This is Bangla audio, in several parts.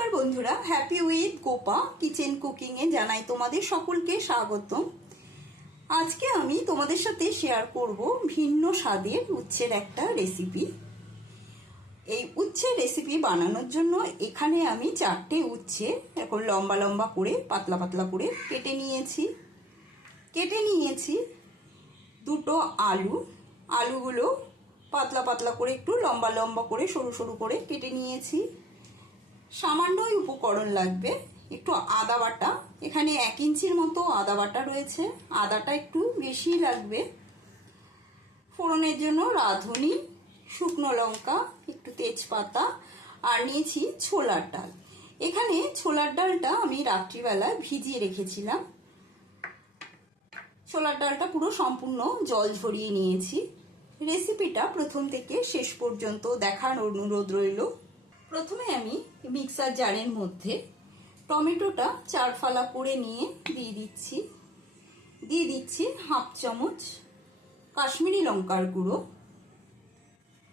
নমস্কার বন্ধুরা হ্যাপি উইথ গোপা কিচেন কুকিংয়ে জানাই তোমাদের সকলকে স্বাগতম। আজকে আমি তোমাদের সাথে শেয়ার করব ভিন্ন স্বাদের উচ্ছের একটা রেসিপি এই উচ্ছের রেসিপি বানানোর জন্য এখানে আমি চারটে উচ্ছে এখন লম্বা লম্বা করে, পাতলা পাতলা করে কেটে নিয়েছি। কেটে নিয়েছি দুটো আলু। আলুগুলো পাতলা পাতলা করে একটু লম্বা লম্বা করে সরু সরু করে কেটে নিয়েছি। সামান্যই উপকরণ লাগবে। একটু আদা বাটা। এখানে এক ইঞ্চির মতো আদা বাটা রয়েছে। আদাটা একটু বেশি লাগবে। ফোড়নের জন্য রাঁধুনি, শুকনো লঙ্কা, একটু তেজপাতা, আর নিয়েছি ছোলার ডাল। এখানে ছোলার ডালটা আমি রাত্রিবেলা ভিজিয়ে রেখেছিলাম। ছোলার ডালটা পুরো সম্পূর্ণ জল ঝরিয়ে নিয়েছি। রেসিপিটা প্রথম থেকে শেষ পর্যন্ত দেখার অনুরোধ রইল। প্রথমে আমি মিক্সার জারের মধ্যে টমেটোটা চার ফালা করে নিয়ে দিয়ে দিচ্ছি। দিয়ে দিচ্ছি হাফ চামচ কাশ্মীরি লঙ্কার গুঁড়ো।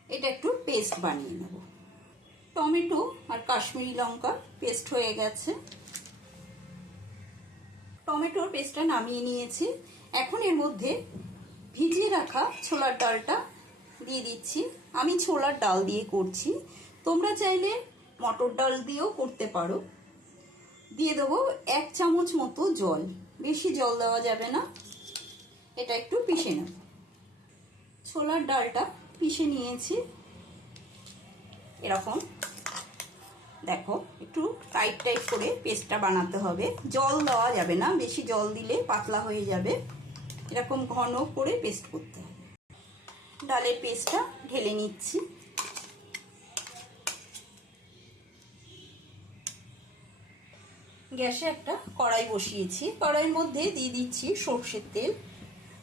এটা একটু পেস্ট বানিয়ে নেব। টমেটো আর কাশ্মীরি লঙ্কার পেস্ট হয়ে গেছে। টমেটোর পেস্টটা নামিয়ে নিয়েছি। এখন এর মধ্যে ভিজিয়ে রাখা ছোলার ডালটা দিয়ে দিচ্ছি। আমি ছোলার ডাল দিয়ে করছি। তোমরা চাইলে মটর ডাল দিয়েও করতে পারো। দিয়ে দেবো এক চামচ মতো জল। বেশি জল দেওয়া যাবে না। এটা একটু পিষে নেব। ছোলার ডালটা পিষে নিয়েছি। এরকম। দেখো, একটু টাইট টাইট করে পেস্টটা বানাতে হবে। জল দেওয়া যাবে না। বেশি জল দিলে পাতলা হয়ে যাবে। এরকম ঘন করে পেস্ট করতে হবে। ডালের পেস্টটা ঢেলে নিচ্ছি। গ্যাসে একটা কড়াই বসিয়েছি। কড়াইয়ের মধ্যে দিয়ে দিচ্ছি সর্ষের তেল।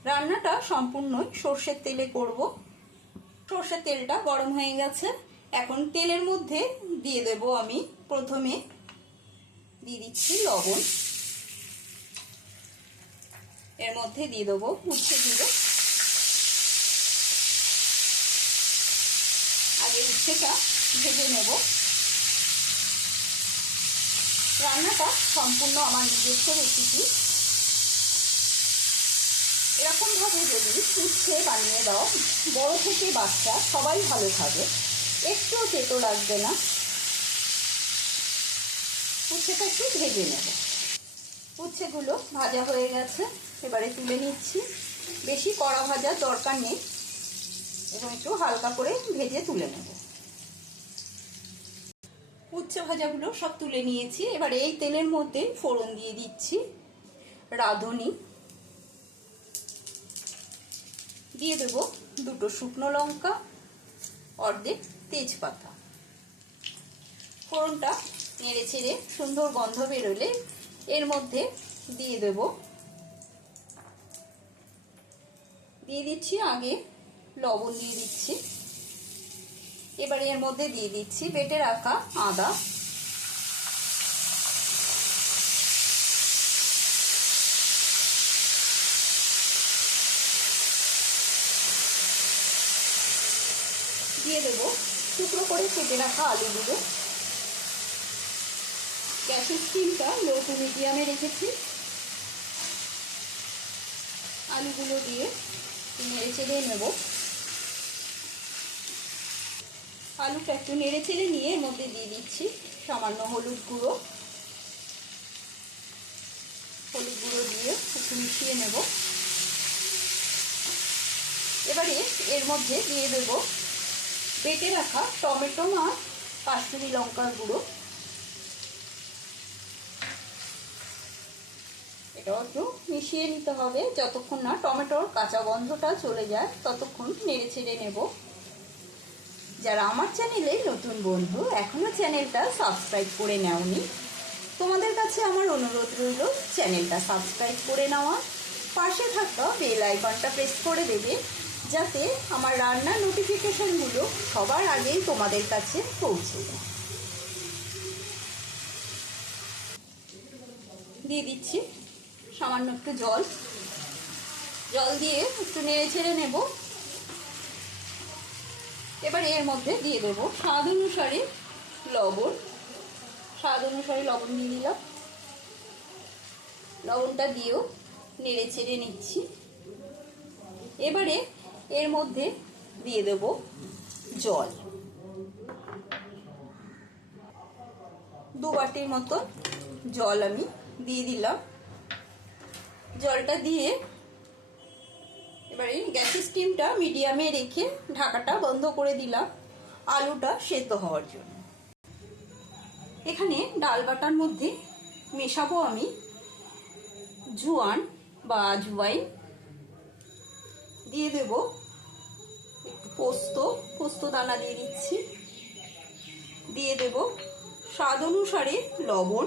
রান্নাটা সম্পূর্ণই সর্ষের তেলে করব। সর্ষের তেলটা গরম হয়ে গেছে। এখন তেলের মধ্যে দিয়ে দেব আমি প্রথমে দিয়ে দিচ্ছি লবণ। এর মধ্যে দিয়ে দেবো উচ্ছে দিলো আগে উচ্ছেটা ভেজে নেব। রান্নাটা সম্পূর্ণ আমার নিজস্ব রেসিপি এরকমভাবে যদি উচ্ছে বানিয়ে দাও, বড় থেকে বাচ্চা সবাই ভালো খাবে। একটুও তেতো লাগবে না। উচ্ছেটা একটু ভেজে নেব। উচ্ছেগুলো ভাজা হয়ে গেছে, এবারে তুলে নিচ্ছি। বেশি কড়া ভাজার দরকার নেই, এবং একটু হালকা করে ভেজে তুলে নেব। উচ্ছে ভাজাগুলো সব তুলে নিয়েছি। এবার এই তেলের মধ্যে ফোড়ন দিয়ে দিচ্ছি, রাঁধুনি। দিয়ে দেবো দুটো শুকনো লঙ্কা, অর্ধেক তেজপাতা। ফোড়নটা নেড়ে ছেড়ে সুন্দর গন্ধ বেরোলে এর মধ্যে দিয়ে দেব। দিয়ে দিচ্ছি আগে লবণ দিয়ে দিচ্ছি। এবারে এর মধ্যে দিয়ে দিচ্ছি, বেটে রাখা আদা। দিয়ে দেব টুকরো করে কেটে রাখা আলুগুলো। গ্যাসের স্টিমটা লো টু মিডিয়ামে রেখেছি। আলুগুলো দিয়ে নেড়ে চেড়ে নেব। আলুটা একটু নেড়ে চেড়ে নিয়ে এর মধ্যে দিয়ে দিচ্ছি সামান্য হলুদ গুঁড়ো। হলুদ গুঁড়ো দিয়ে একটু মিশিয়ে নেব। এবারে এর মধ্যে দিয়ে দেব বেটে রাখা টমেটো আর কাশ্মীরি লঙ্কার গুঁড়ো। এটাও একটু মিশিয়ে নিতে হবে, যতক্ষণ না টমেটোর কাঁচা গন্ধটা চলে যায়, ততক্ষণ নেড়ে ছেড়ে নেব। যারা আমার চ্যানেলে নতুন বন্ধু এখনও চ্যানেলটা সাবস্ক্রাইব করে নেওনি, তোমাদের কাছে আমার অনুরোধ রইল চ্যানেলটা সাবস্ক্রাইব করে নেওয়া। পাশে থাকা বেল আইকনটা প্রেস করে দেবে, যাতে আমার রান্নার নোটিফিকেশনগুলো সবার আগেই তোমাদের কাছে পৌঁছে যায়। দিয়ে দিচ্ছি সামান্য একটু জল। জল দিয়ে একটু নেড়ে ছেড়ে নেব। এবার এর মধ্যে দিয়ে দেব স্বাদ অনুসারে লবণ। স্বাদ অনুসারে লবণ দিয়ে দিলাম। লবণটা দিয়েও নেড়ে চেড়ে নিচ্ছি। এবারে এর মধ্যে দিয়ে দেব জল। দু বাটির মতো জল আমি দিয়ে দিলাম। জলটা দিয়ে এবারে গ্যাসের স্টিমটা মিডিয়ামে রেখে ঢাকাটা বন্ধ করে দিলাম। আলুটা সেদ্ধ হওয়ার জন্য। এখানে ডাল বাটার মধ্যে মেশাবো আমি জুয়ান বা জুয়াইন। দিয়ে দেব একটু পোস্ত পোস্ত দানা দিয়ে দিচ্ছি। দিয়ে দেব স্বাদ অনুসারে লবণ।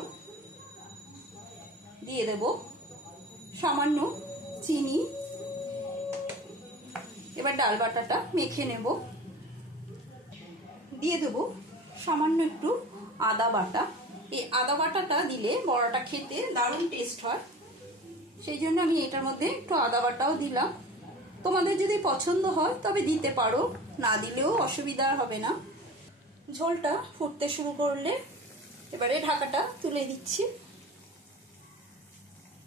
দিয়ে দেব সামান্য চিনি। এবার ডাল বাটাটা মেখে নেব। দিয়ে দেব সামান্য একটু আদা বাটা। এই আদা বাটাটা দিলে বড়াটা খেতে দারুণ টেস্ট হয়। সেই জন্য আমি এটার মধ্যে একটু আদা বাটাও দিলাম। তোমাদের যদি পছন্দ হয় তবে দিতে পারো, না দিলেও অসুবিধা হবে না। ঝোলটা ফুটতে শুরু করলে এবারে ঢাকাটা তুলে দিচ্ছি।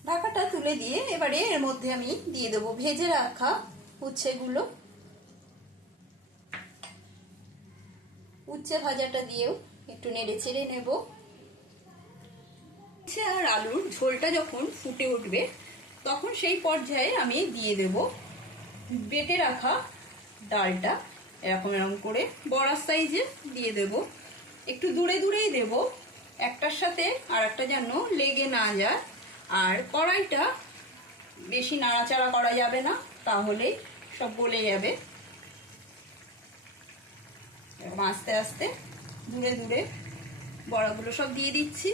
ঢাকাটা তুলে দিয়ে এবারে এর মধ্যে আমি দিয়ে দেবো ভেজে রাখা উচ্ছেগুলো। উচ্ছে ভাজাটা দিয়েও একটু নেড়ে চেড়ে নেব। উচ্ছে আর আলুর ঝোলটা যখন ফুটে উঠবে, তখন সেই পর্যায়ে আমি দিয়ে দেব বেটে রাখা ডালটা। এরকম এরকম করে বড়ার সাইজে দিয়ে দেব। একটু দূরে দূরেই দেব, একটার সাথে আর একটা যেন লেগে না যায়। আর কড়াইটা বেশি নাড়াচাড়া করা যাবে না, তাহলে সব গলে যাবে। এরকম আস্তে আস্তে দূরে দূরে বড়াগুলো সব দিয়ে দিচ্ছি।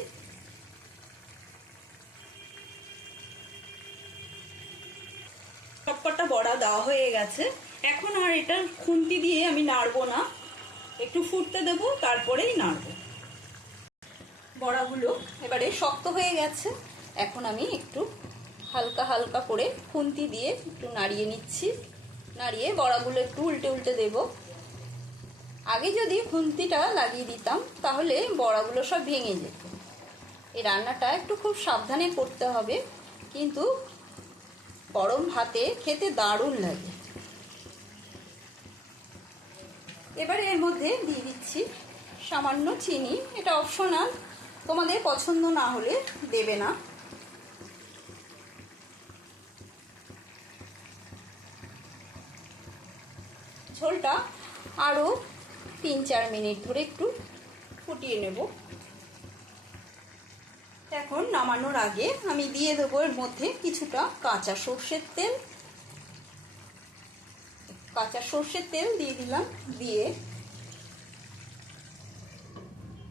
সবকটা বড়া দেওয়া হয়ে গেছে। এখন আর এটা খুন্তি দিয়ে আমি নাড়বো না। একটু ফুটতে দেব, তারপরেই নাড়বো। বড়াগুলো এবারে শক্ত হয়ে গেছে। এখন আমি একটু হালকা হালকা করে খুন্তি দিয়ে একটু নাড়িয়ে নিচ্ছি। নাড়িয়ে বড়াগুলো একটু উল্টে উল্টে দেব। আগে যদি খুন্তিটা লাগিয়ে দিতাম, তাহলে বড়াগুলো সব ভেঙে যেত। এই রান্নাটা একটু খুব সাবধানে করতে হবে, কিন্তু গরম ভাতে খেতে দারুণ লাগে। এবারে এর মধ্যে দিয়ে দিচ্ছি সামান্য চিনি। এটা অপশনাল তোমাদের পছন্দ না হলে দেবে না। ঝোলটা আরও তিন চার মিনিট ধরে একটু ফুটিয়ে নেব। এখন নামানোর আগে আমি দিয়ে দেবো এর মধ্যে কিছুটা কাঁচা সর্ষের তেল। কাঁচা সর্ষের তেল দিয়ে দিলাম, দিয়ে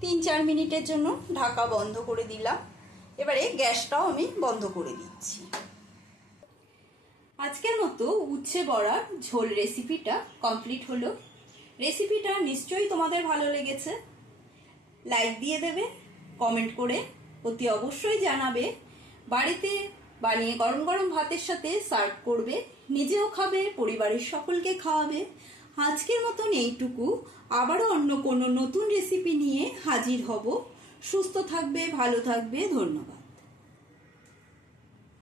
তিন চার মিনিটের জন্য ঢাকা বন্ধ করে দিলাম। এবারে গ্যাসটাও আমি বন্ধ করে দিচ্ছি। আজকের মতো উচ্ছে বড়ার ঝোল রেসিপিটা কমপ্লিট হলো। রেসিপিটা নিশ্চয়ই তোমাদের ভালো লেগেছে। লাইক দিয়ে দেবে কমেন্ট করে অতি অবশ্যই জানাবে। বাড়িতে বানিয়ে গরম গরম ভাতের সাথে সার্ভ করবে, নিজেও খাবে, পরিবারের সকলকে খাওয়াবে। আজকের মতন এইটুকু। আবারও অন্য কোনো নতুন রেসিপি নিয়ে হাজির হব। সুস্থ থাকবে, ভালো থাকবে, ধন্যবাদ।